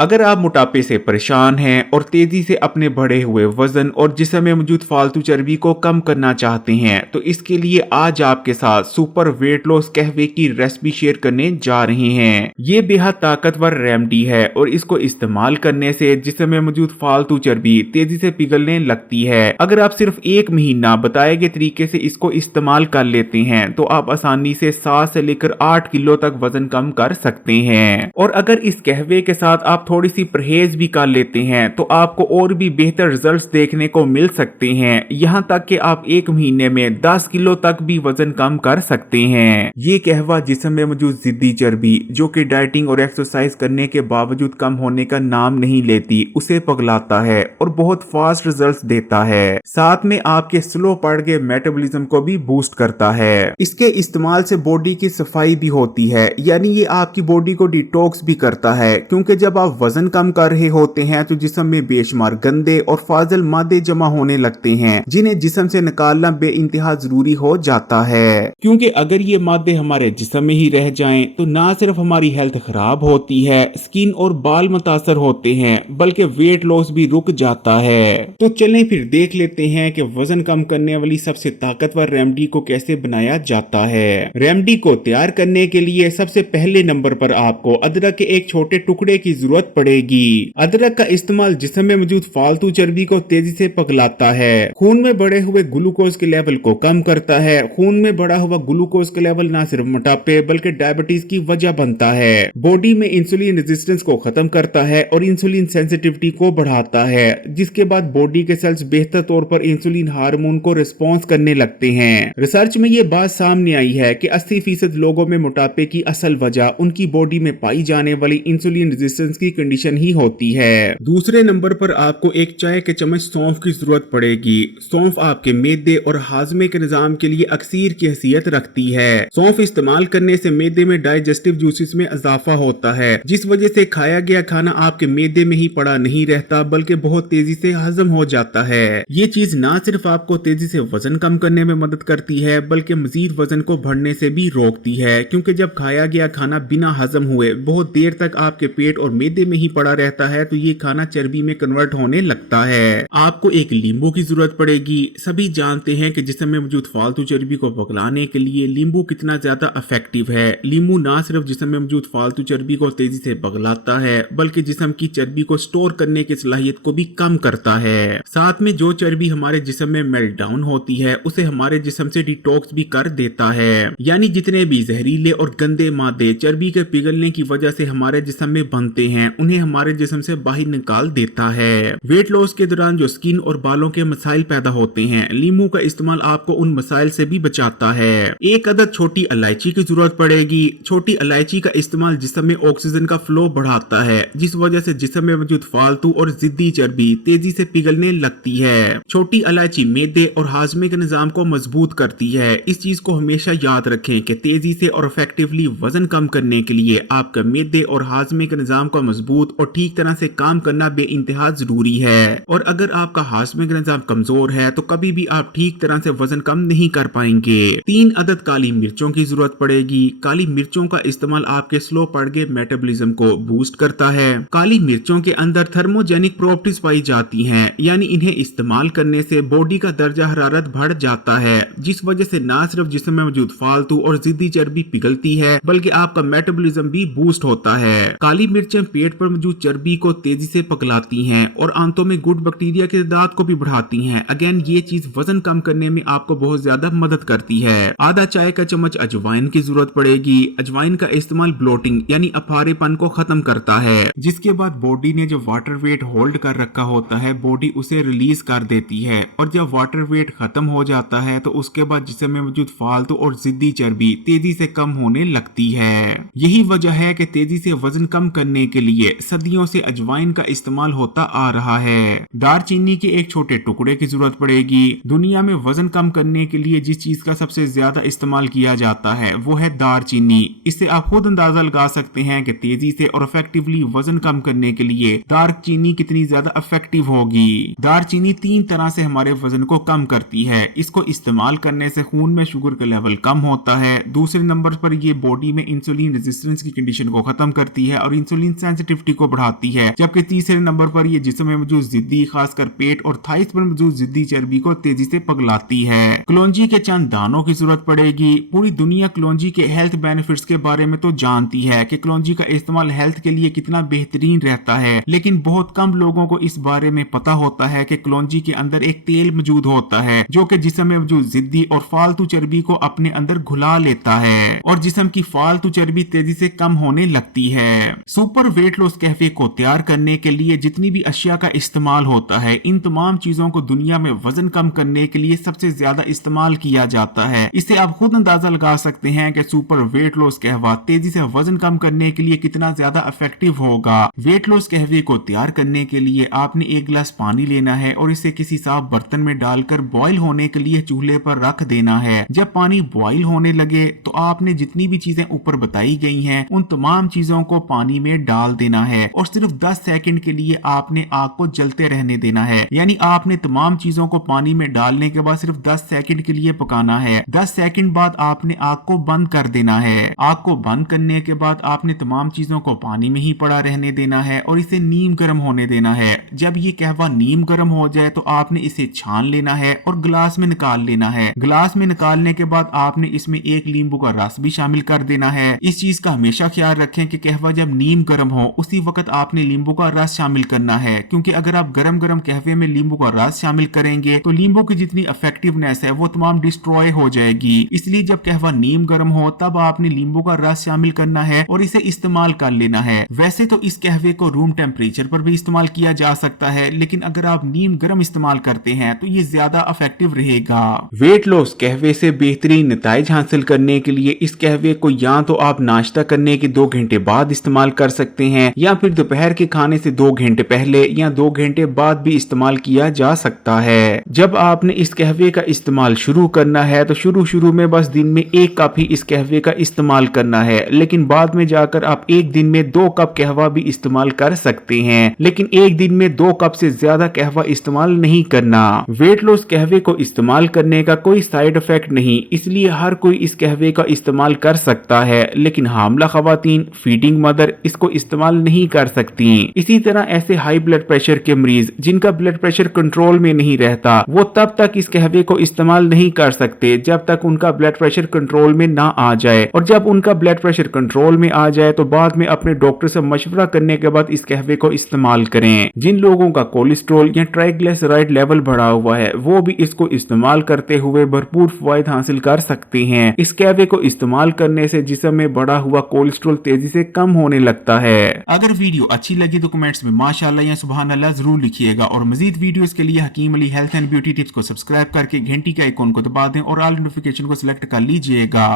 अगर आप मोटापे से परेशान हैं और तेजी से अपने बढ़े हुए वजन और जिस्म में मौजूद फालतू चर्बी को कम करना चाहते हैं तो इसके लिए आज आपके साथ सुपर वेट लॉस कहवे की रेसिपी शेयर करने जा रहे हैं। ये बेहद ताकतवर रेमेडी है और इसको इस्तेमाल करने से जिस्म में मौजूद फालतू चर्बी तेजी से पिघलने लगती है। अगर आप सिर्फ 1 महीना बताए गए तरीके से इसको इस्तेमाल कर लेते हैं तो आप आसानी से 7 से लेकर 8 किलो तक वजन कम कर सकते हैं। और अगर इस कहवे के साथ आप थोड़ी सी परहेज भी कर लेते हैं तो आपको और भी बेहतर रिजल्ट्स देखने को मिल सकते हैं। यहाँ तक कि आप 1 महीने में 10 किलो तक भी वजन कम कर सकते हैं। ये कहवा जिस्म में मौजूद जिद्दी चर्बी जो कि डाइटिंग और एक्सरसाइज करने के बावजूद कम होने का नाम नहीं लेती, उसे पगलाता है और बहुत फास्ट रिजल्ट्स देता है। साथ में आपके स्लो बढ़ गए मेटाबॉलिज्म को भी बूस्ट करता है। इसके इस्तेमाल से बॉडी की सफाई भी होती है, यानी ये आपकी बॉडी को डिटॉक्स भी करता है, क्योंकि जब आप वजन कम कर रहे होते हैं तो जिस्म में बेशुमार गंदे और फाजिल मादे जमा होने लगते हैं जिन्हें जिस्म से निकालना बेइंतहा जरूरी हो जाता है। क्योंकि अगर ये मादे हमारे जिस्म में ही रह जाएं तो ना सिर्फ हमारी हेल्थ खराब होती है, स्किन और बाल मुतासर होते हैं, बल्कि वेट लॉस भी रुक जाता है। तो चलें फिर देख लेते हैं कि वजन कम करने वाली सबसे ताकतवर रेमेडी को कैसे बनाया जाता है। रेमेडी को तैयार करने के लिए सबसे पहले नंबर पर आपको अदरक के एक छोटे टुकड़े की जरूरत पड़ेगी। अदरक का इस्तेमाल जिस्म में मौजूद फालतू चर्बी को तेजी से पगलाता है, खून में बढ़े हुए ग्लूकोज के लेवल को कम करता है। खून में बढ़ा हुआ ग्लूकोज का लेवल न सिर्फ मोटापे बल्कि डायबिटीज की वजह बनता है। बॉडी में इंसुलिन रेजिस्टेंस को खत्म करता है और इंसुलिन सेंसिटिविटी को बढ़ाता है, जिसके बाद बॉडी के सेल्स बेहतर तौर पर इंसुलिन हार्मोन को रिस्पॉन्स करने लगते हैं। रिसर्च में ये बात सामने आई है कि 80% लोगों में मोटापे की असल वजह उनकी बॉडी में पाई जाने वाली इंसुलिन रेजिस्टेंस की कंडीशन ही होती है। दूसरे नंबर पर आपको एक चाय के चम्मच सौंफ की जरूरत पड़ेगी। सौंफ आपके मैदे और हाजमे के निजाम के लिए अक्सीर की हैसियत रखती है। सौंफ इस्तेमाल करने से मैदे में डाइजेस्टिव जूसेस में इजाफा होता है, जिस वजह से खाया गया खाना आपके मैदे में ही पड़ा नहीं रहता बल्कि बहुत तेजी से हजम हो जाता है। ये चीज ना सिर्फ आपको तेजी से वजन कम करने में मदद करती है बल्कि मजीद वजन को बढ़ने से भी रोकती है, क्योंकि जब खाया गया खाना बिना हजम हुए बहुत देर तक आपके पेट और मैदे में ही पड़ा रहता है तो ये खाना चर्बी में कन्वर्ट होने लगता है। आपको एक नींबू की जरूरत पड़ेगी। सभी जानते हैं कि जिस्म में मौजूद फालतू चर्बी को पगलाने के लिए नींबू कितना ज्यादा इफेक्टिव है। नींबू ना सिर्फ जिस्म में मौजूद फालतू चर्बी को तेजी से पगलाता है बल्कि जिस्म की चर्बी को स्टोर करने की सलाहियत को भी कम करता है। साथ में जो चर्बी हमारे जिस्म में मेल्ट डाउन होती है उसे हमारे जिस्म से डिटॉक्स भी कर देता है, यानी जितने भी जहरीले और गंदे मादे चर्बी के पिघलने की वजह से हमारे जिस्म में बनते हैं उन्हें हमारे जिस्म से बाहर निकाल देता है। वेट लॉस के दौरान जो स्किन और बालों के मसाइल पैदा होते हैं, नींबू का इस्तेमाल आपको उन मसाइल से भी बचाता है। एक अदद छोटी इलायची की जरूरत पड़ेगी। छोटी इलायची का इस्तेमाल जिस्म में ऑक्सीजन का फ्लो बढ़ाता है, जिस वजह से जिस्म में मौजूद फालतू और जिद्दी चर्बी तेजी से पिघलने लगती है। छोटी इलायची मैदे और हाजमे के निजाम को मजबूत करती है। इस चीज को हमेशा याद रखें कि तेजी से और इफेक्टिवली वजन कम करने के लिए आपका मैदे और हाजमे के निजाम को मजबूत और ठीक तरह से काम करना बेइंतहा जरूरी है। और अगर आपका हाजमे का निजाम कमजोर है तो कभी भी आप ठीक तरह से वजन कम नहीं कर पाएंगे। 3 अदद काली मिर्चों की जरूरत पड़ेगी। काली मिर्चों का इस्तेमाल आपके स्लो बढ़ गए मेटाबॉलिज्म को बूस्ट करता है। काली मिर्चों के अंदर थर्मोजेनिक प्रॉपर्टीज पाई जाती हैं, यानी इन्हें इस्तेमाल करने से बॉडी का दर्जा हरारत बढ़ जाता है, जिस वजह से ना सिर्फ जिस्म में मौजूद फालतू और जिद्दी चर्बी पिघलती है बल्कि आपका मेटाबॉलिज्म भी बूस्ट होता है। काली मिर्चें पेट पर मौजूद चर्बी को तेजी से पगलाती हैं और आंतों में गुड बैक्टीरिया की तादाद को भी बढ़ाती हैं। अगेन ये चीज वजन कम करने में आपको बहुत ज्यादा मदद करती है। आधा चाय का चम्मच अजवाइन की जरूरत पड़ेगी। अजवाइन का इस्तेमाल ब्लोटिंग यानी अफारेपन को खत्म करता है, जिसके बाद बॉडी ने जो वाटर वेट होल्ड कर रखा होता है बॉडी उसे रिलीज कर देती है। और जब वाटर वेट खत्म हो जाता है तो उसके बाद जिस्म में मौजूद फालतू और जिद्दी चर्बी तेजी से कम होने लगती है। यही वजह है कि तेजी से वजन कम करने के लिए सदियों से अजवाइन का इस्तेमाल होता आ रहा है। दालचीनी के एक छोटे टुकड़े की जरूरत पड़ेगी। दुनिया में वजन कम करने के लिए जिस चीज का सबसे ज्यादा इस्तेमाल किया जाता है वो है दालचीनी। इससे आप खुद अंदाजा लगा सकते हैं कि तेजी से और इफेक्टिवली वजन कम करने के लिए दालचीनी कितनी ज्यादा इफेक्टिव होगी। दालचीनी 3 तरह से हमारे वजन को कम करती है। इसको इस्तेमाल करने से खून में शुगर का लेवल कम होता है। दूसरे नंबर पर ये बॉडी में इंसुलिन रेजिस्टेंस की कंडीशन को खत्म करती है और इंसुलिन सेंसिटिव सेंसिटिविटी को बढ़ाती है, जबकि तीसरे नंबर पर ये जिस्म में मौजूद जिद्दी, खासकर पेट और थाइस पर मौजूद जिद्दी चर्बी को तेजी से पिघलाती है। कलौंजी के चंद दानों की जरूरत पड़ेगी। पूरी दुनिया कलौंजी के हेल्थ बेनिफिट्स के बारे में तो जानती है कि कलौंजी का इस्तेमाल हेल्थ के लिए कितना बेहतरीन रहता है, लेकिन बहुत कम लोगों को इस बारे में पता होता है कि कलौंजी के अंदर एक तेल मौजूद होता है जो कि जिस्म में मौजूद जिद्दी और फालतू चर्बी को अपने अंदर घुला लेता है और जिस्म की फालतू चर्बी तेजी से कम होने लगती है। सुपर वेट लॉस कहवे को तैयार करने के लिए जितनी भी अशिया का इस्तेमाल होता है, इन तमाम चीजों को दुनिया में वजन कम करने के लिए सबसे ज्यादा इस्तेमाल किया जाता है। इससे आप खुद अंदाजा लगा सकते हैं कि सुपर वेट लॉस कहवा तेजी से वजन कम करने के लिए कितना ज्यादा इफेक्टिव होगा। वेट लॉस कहवे को तैयार करने के लिए आपने एक गिलास पानी लेना है और इसे किसी साफ बर्तन में डालकर बॉईल होने के लिए चूल्हे पर रख देना है। जब पानी बॉईल होने लगे तो आपने जितनी भी चीजें ऊपर बताई गई हैं उन तमाम चीजों को पानी में डाल देना है और सिर्फ 10 सेकंड के लिए आपने आग को जलते रहने देना है। यानी आपने तमाम चीजों को पानी में डालने के बाद सिर्फ 10 सेकंड के लिए पकाना है। 10 सेकंड बाद आपने आग को बंद कर देना है। आग को बंद करने के बाद आपने तमाम चीजों को पानी में ही पड़ा रहने देना है और इसे नीम गर्म होने देना है। जब ये कहवा नीम गर्म हो जाए तो आपने इसे छान लेना है और गिलास में निकाल लेना है। गिलास में निकालने के बाद आपने इसमें एक नींबू का रस भी शामिल कर देना है। इस चीज का हमेशा ख्याल रखें कि कहवा जब नीम गर्म हो उसी वक्त आपने नींबू का रस शामिल करना है, क्योंकि अगर आप गरम गरम कहवे में नींबू का रस शामिल करेंगे तो नींबू की जितनी इफेक्टिवनेस है वो तमाम डिस्ट्रॉय हो जाएगी। इसलिए जब कहवा नीम गर्म हो तब आपने नींबू का रस शामिल करना है और इसे इस्तेमाल कर लेना है। वैसे तो इस कहवे को रूम टेम्परेचर पर भी इस्तेमाल किया जा सकता है, लेकिन अगर आप नीम गर्म इस्तेमाल करते हैं तो ये ज्यादा इफेक्टिव रहेगा। वेट लॉस कहवे से बेहतरीन नताइज हासिल करने के लिए इस कहवे को या तो आप नाश्ता करने के 2 घंटे बाद इस्तेमाल कर सकते हैं या फिर दोपहर के खाने से 2 घंटे पहले या 2 घंटे बाद भी इस्तेमाल किया जा सकता है। जब आपने इस कहवे का इस्तेमाल शुरू करना है तो शुरू में बस दिन में 1 कप ही इस कहवे का इस्तेमाल करना है, लेकिन बाद में जाकर आप एक दिन में 2 कप कहवा भी इस्तेमाल कर सकते हैं, लेकिन एक दिन में 2 कप से ज्यादा कहवा इस्तेमाल नहीं करना। वेट लॉस कहवे को इस्तेमाल करने का कोई साइड इफेक्ट नहीं, इसलिए हर कोई इस कहवे का इस्तेमाल कर सकता है, लेकिन हामला खवातीन, फीडिंग मदर इसको इस्तेमाल नहीं कर सकती। इसी तरह ऐसे हाई ब्लड प्रेशर के मरीज जिनका ब्लड प्रेशर कंट्रोल में नहीं रहता वो तब तक इस कहवे को इस्तेमाल नहीं कर सकते जब तक उनका ब्लड प्रेशर कंट्रोल में ना आ जाए, और जब उनका ब्लड प्रेशर कंट्रोल में आ जाए तो बाद में अपने डॉक्टर से मशवरा करने के बाद इस कहवे को इस्तेमाल करें। जिन लोगों का कोलेस्ट्रॉल या ट्राइग्लिसराइड लेवल बढ़ा हुआ है वो भी इसको इस्तेमाल करते हुए भरपूर फायदे हासिल कर सकते हैं। इस कहवे को इस्तेमाल करने से जिस्म में बढ़ा हुआ कोलेस्ट्रॉल तेजी से कम होने लगता है। अगर वीडियो अच्छी लगी तो कमेंट्स में माशाअल्लाह या सुभान अल्लाह जरूर लिखिएगा और मजीद वीडियोस के लिए Hakim Ali health and beauty tips को सब्सक्राइब करके घंटी के आइकॉन को दबा दें और ऑल नोटिफिकेशन को सिलेक्ट कर लीजिएगा।